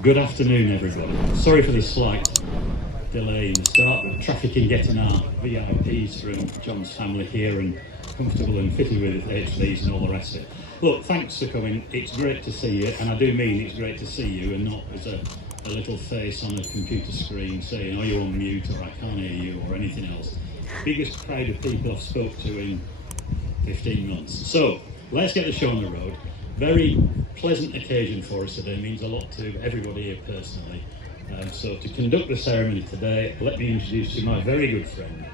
Good afternoon, everybody. Sorry for the slight delay in the start, but traffic in getting our VIPs from John's family here and comfortable and fitted with HVs and all the rest of it. Look, thanks for coming. It's great to see you, and I do mean it's great to see you and not as a little face on a computer screen saying, oh, you're on mute, or I can't hear you, or anything else. Biggest crowd of people I've spoke to in 15 months. So, let's get the show on the road. Very pleasant occasion for us today, means a lot to everybody here personally. So to conduct the ceremony today, let me introduce you my very good friend,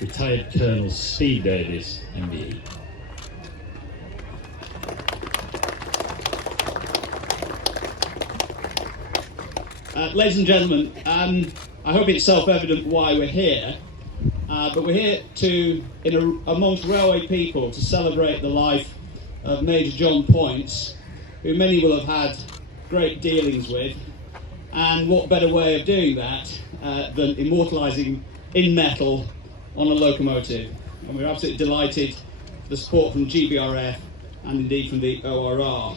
retired Colonel Steve Davies, MBE. Ladies and gentlemen, I hope it's self-evident why we're here, but we're here amongst railway people to celebrate the life of Major John Points, who many will have had great dealings with, and what better way of doing that than immortalising in metal on a locomotive. And we're absolutely delighted for the support from GBRF and indeed from the ORR.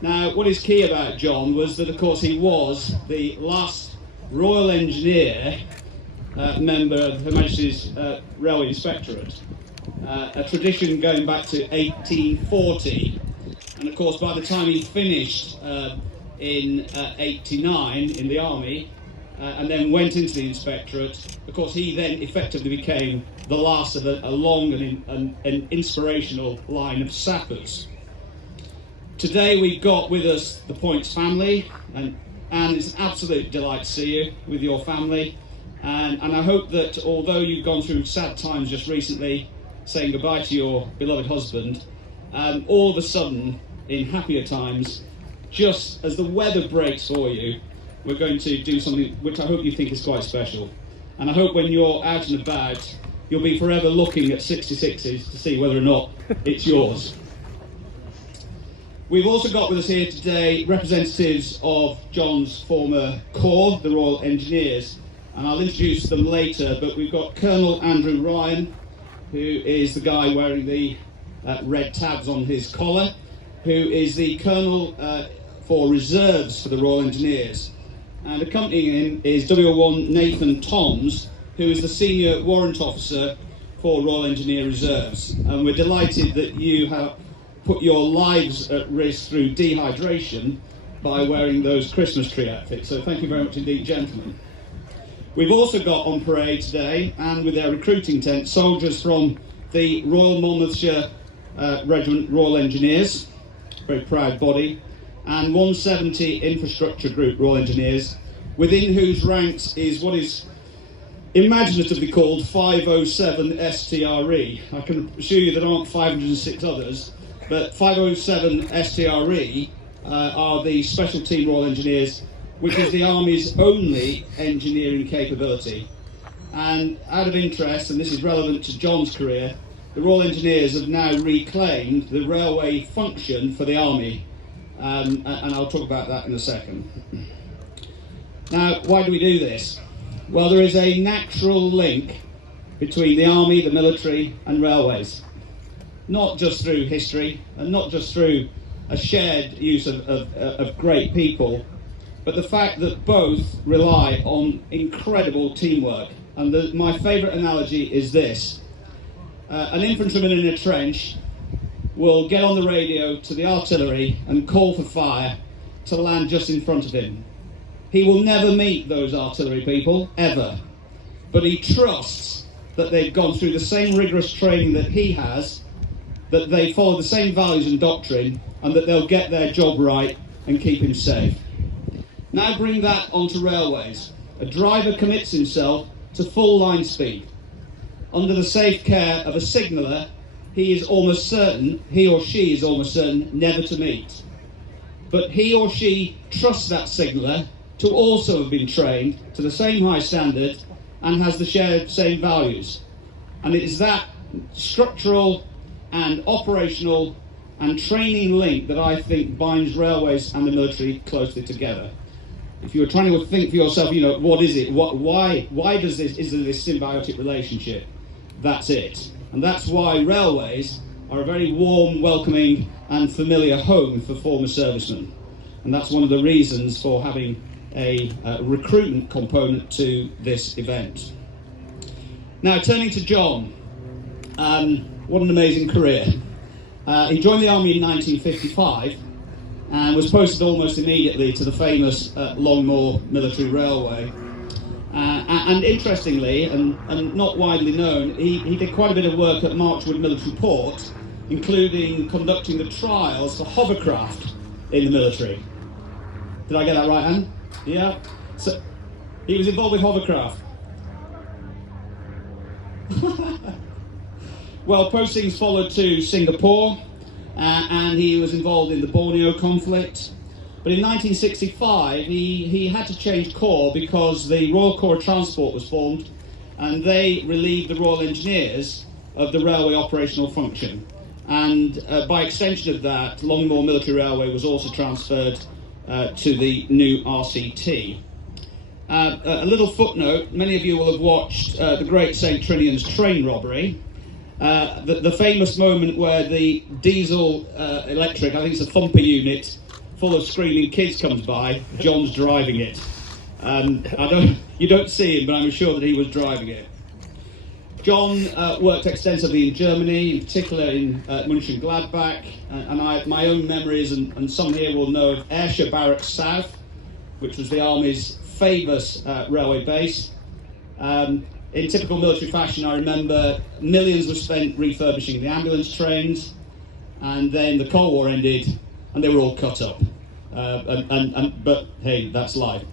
Now, what is key about John was that, of course, he was the last Royal Engineer member of Her Majesty's Railway Inspectorate. A tradition going back to 1840, and of course by the time he finished in 89 in the army and then went into the inspectorate, of course he then effectively became the last of a long and inspirational line of sappers. Today we've got with us the Points family, and it's an absolute delight to see you with your family, and I hope that although you've gone through sad times just recently, saying goodbye to your beloved husband, all of a sudden, in happier times, just as the weather breaks for you, we're going to do something which I hope you think is quite special. And I hope when you're out and about, you'll be forever looking at 66s to see whether or not it's yours. We've also got with us here today representatives of John's former corps, the Royal Engineers, and I'll introduce them later, but we've got Colonel Andrew Ryan, who is the guy wearing the red tabs on his collar, who is the Colonel for Reserves for the Royal Engineers. And accompanying him is W1 Nathan Toms, who is the Senior Warrant Officer for Royal Engineer Reserves. And we're delighted that you have put your lives at risk through dehydration by wearing those Christmas tree outfits. So thank you very much indeed, gentlemen. We've also got on parade today, and with their recruiting tent, soldiers from the Royal Monmouthshire Regiment Royal Engineers, very proud body, and 170 Infrastructure Group Royal Engineers, within whose ranks is what is imaginatively called 507 STRE. I can assure you there aren't 506 others, but 507 STRE are the Special Team Royal Engineers, which is the Army's only engineering capability. And out of interest, and this is relevant to John's career, the Royal Engineers have now reclaimed the railway function for the Army, and I'll talk about that in a second. Now, why do we do this? Well, there is a natural link between the Army, the military, and railways. Not just through history, and not just through a shared use of great people, but the fact that both rely on incredible teamwork. And my favourite analogy is this. An infantryman in a trench will get on the radio to the artillery and call for fire to land just in front of him. He will never meet those artillery people, ever. But he trusts that they've gone through the same rigorous training that he has, that they follow the same values and doctrine, and that they'll get their job right and keep him safe. Now bring that onto railways. A driver commits himself to full line speed. Under the safe care of a signaller, he or she is almost certain never to meet. But he or she trusts that signaller to also have been trained to the same high standard and has the shared same values. And it is that structural and operational and training link that I think binds railways and the military closely together. If you were trying to think for yourself, what is it? Why is there this symbiotic relationship? That's it. And that's why railways are a very warm, welcoming and familiar home for former servicemen. and that's one of the reasons for having a recruitment component to this event. Now, turning to John, what an amazing career. He joined the army in 1955 and was posted almost immediately to the famous Long Marston military railway. And interestingly, and not widely known, he did quite a bit of work at Marchwood Military Port, including conducting the trials for hovercraft in the military. Did I get that right, Anne? Yeah. So he was involved with hovercraft. Well, postings followed to Singapore, and he was involved in the Borneo conflict. But in 1965, he had to change corps because the Royal Corps of Transport was formed, and they relieved the Royal Engineers of the railway operational function. And by extension of that, Long Marston Military Railway was also transferred to the new RCT. A little footnote, many of you will have watched the Great St. Trinian's train robbery. The famous moment where the diesel electric, I think it's a thumper unit, full of screaming kids comes by, John's driving it. You don't see him, but I'm sure that he was driving it. John worked extensively in Germany, in particular in Mönchengladbach, and my own memories, and some here will know of Ayrshire Barracks South, which was the Army's famous railway base. In typical military fashion, I remember millions were spent refurbishing the ambulance trains, and then the Cold War ended, and they were all cut up. But hey, that's life.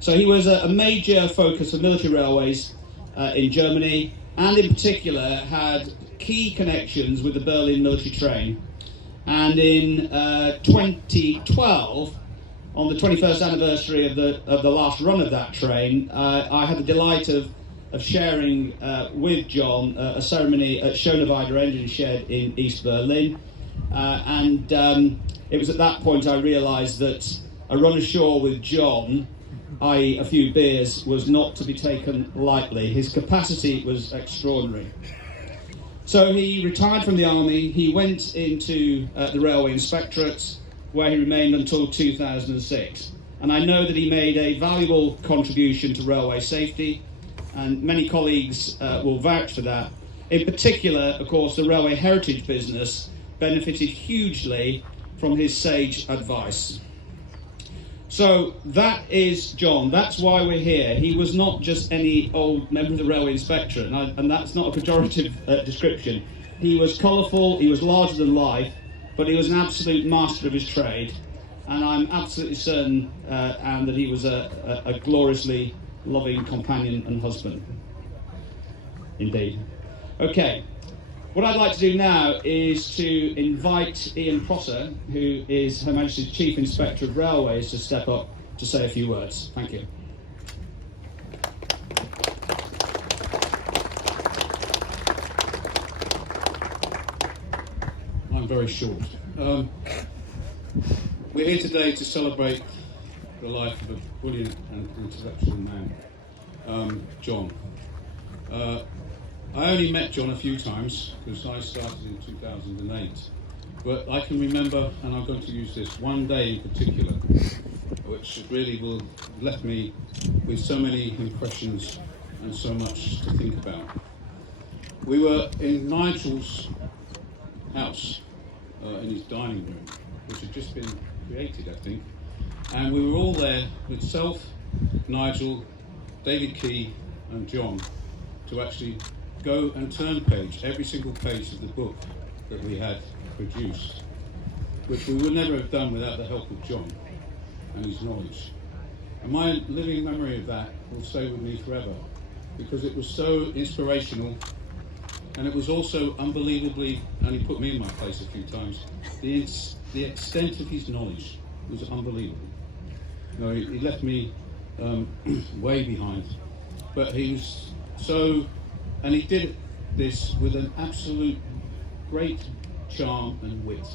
So he was a major focus of military railways in Germany, and in particular had key connections with the Berlin military train. And in 2012, on the 21st anniversary of the last run of that train, I had the delight of sharing with John a ceremony at Schöneweide Engine Shed in East Berlin. It was at that point I realised that a run ashore with John, i.e. a few beers, was not to be taken lightly. His capacity was extraordinary. So he retired from the army, he went into the Railway Inspectorate, where he remained until 2006. And I know that he made a valuable contribution to railway safety, and many colleagues will vouch for that. In particular, of course, the railway heritage business benefited hugely from his sage advice. So that is John. That's why we're here. He was not just any old member of the Railway Inspectorate, and that's not a pejorative description. He was colourful, he was larger than life, but he was an absolute master of his trade, and I'm absolutely certain, Anne, that he was a gloriously loving companion and husband. Indeed. Okay. What I'd like to do now is to invite Ian Prosser, who is Her Majesty's Chief Inspector of Railways, to step up to say a few words. Thank you. I'm very short. We're here today to celebrate the life of a brilliant and intellectual man, John. I only met John a few times because I started in 2008, but I can remember, and I'm going to use this, one day in particular, which really will left me with so many impressions and so much to think about. We were in Nigel's house, in his dining room, which had just been created, I think, and we were all there with Self, Nigel, David Key and John to actually go and turn every single page of the book that we had produced, which we would never have done without the help of John and his knowledge. And my living memory of that will stay with me forever, because it was so inspirational, and it was also unbelievably, and he put me in my place a few times, the extent of his knowledge was unbelievable. You know, he left me way behind, but he was so. And he did this with an absolute great charm and wit.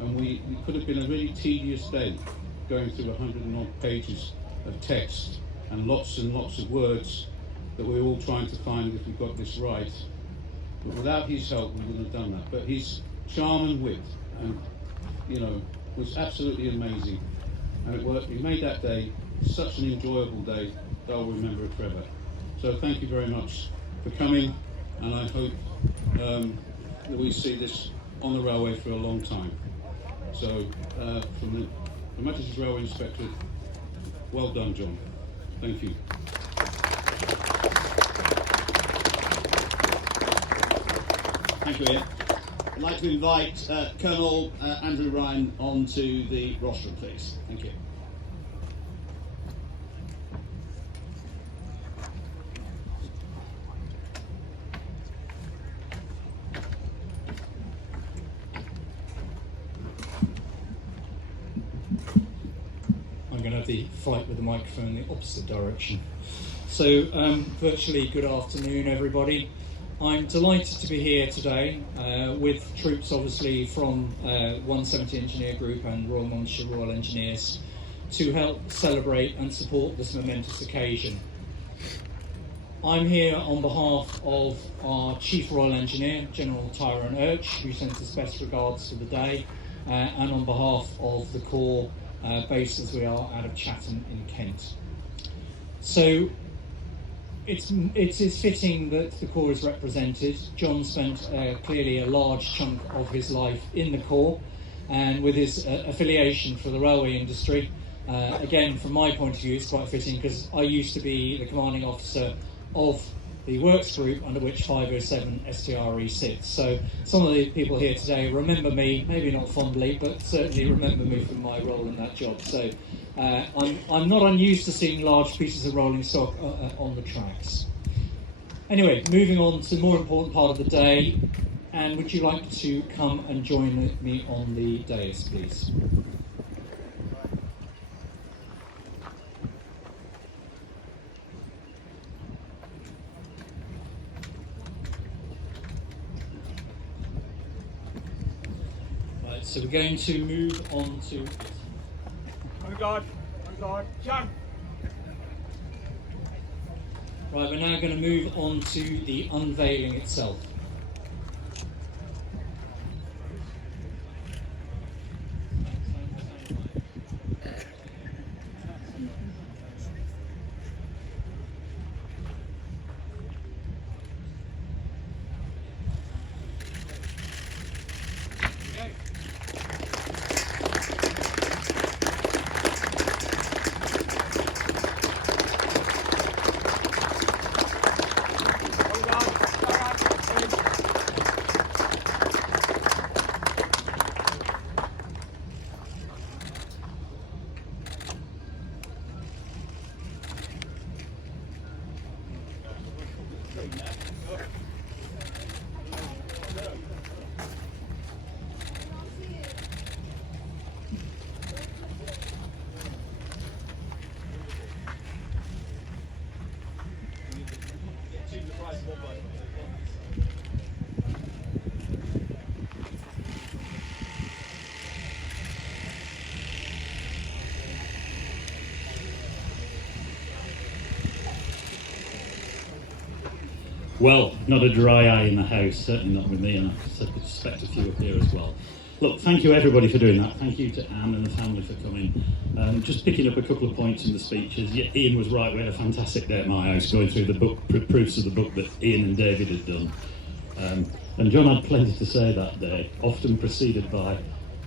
And we could have been a really tedious day going through 100 and odd pages of text and lots of words that we were all trying to find if we got this right. But without his help, we wouldn't have done that. But his charm and wit, and was absolutely amazing. and it worked. He made that day such an enjoyable day that I'll remember it forever. So thank you very much for coming, and I hope that we see this on the railway for a long time. So from the Majesty's Railway Inspector, well done, John. Thank you. Thank you, Ian. I'd like to invite Colonel Andrew Ryan onto the rostrum, please. Thank you. I'm going to have the fight with the microphone in the opposite direction. So, virtually good afternoon, everybody. I'm delighted to be here today with troops, obviously, from 170 Engineer Group and Royal Monmouthshire Royal Engineers to help celebrate and support this momentous occasion. I'm here on behalf of our Chief Royal Engineer, General Tyrone Urch, who sends his best regards for the day, and on behalf of the Corps, based as we are out of Chatham in Kent. So it is fitting that the Corps is represented. John spent clearly a large chunk of his life in the Corps, and with his affiliation for the railway industry, again from my point of view it's quite fitting because I used to be the commanding officer of the works group under which 507 STRE sits. So some of the people here today remember me, maybe not fondly, but certainly remember me from my role in that job. So I'm not unused to seeing large pieces of rolling stock on the tracks. Anyway, moving on to the more important part of the day, and would you like to come and join me on the dais, please? So we're going to move on to... On guard, jump! Right, we're now going to move on to the unveiling itself. Well, not a dry eye in the house, certainly not with me, and I suspect a few up here as well. Look, thank you everybody for doing that. Thank you to Anne and the family for coming. Just picking up a couple of points in the speeches. Yeah, Ian was right, we had a fantastic day at my house going through the book, proofs of the book that Ian and David had done. And John had plenty to say that day, often preceded by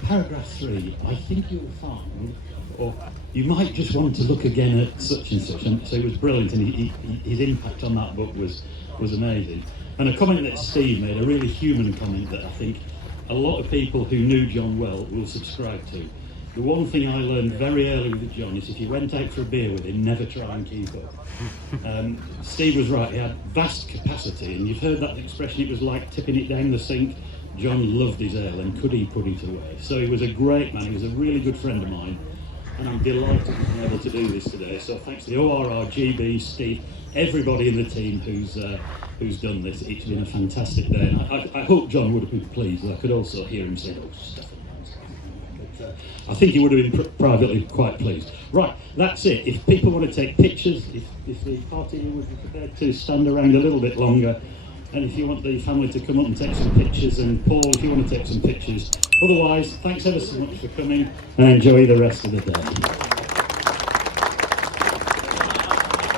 paragraph 3, I think you'll find, or you might just want to look again at such and such. And so it was brilliant, and his impact on that book was amazing. And a comment that Steve made, a really human comment that I think a lot of people who knew John well will subscribe to. The one thing I learned very early with John is if you went out for a beer with him, never try and keep up. Steve was right, he had vast capacity, and you've heard that expression, it was like tipping it down the sink. John loved his ale, and could he put it away. So he was a great man, he was a really good friend of mine, and I'm delighted to be able to do this today. So thanks to the ORR, GB, Steve, everybody in the team who's done this. It's been a fantastic day, and I hope John would have been pleased. I could also hear him say, "Oh, stuff it." But I think he would have been privately quite pleased. Right, that's it. If people want to take pictures, if the party would be prepared to stand around a little bit longer, and if you want the family to come up and take some pictures, and Paul, if you want to take some pictures. Otherwise, thanks ever so much for coming, and enjoy the rest of the day.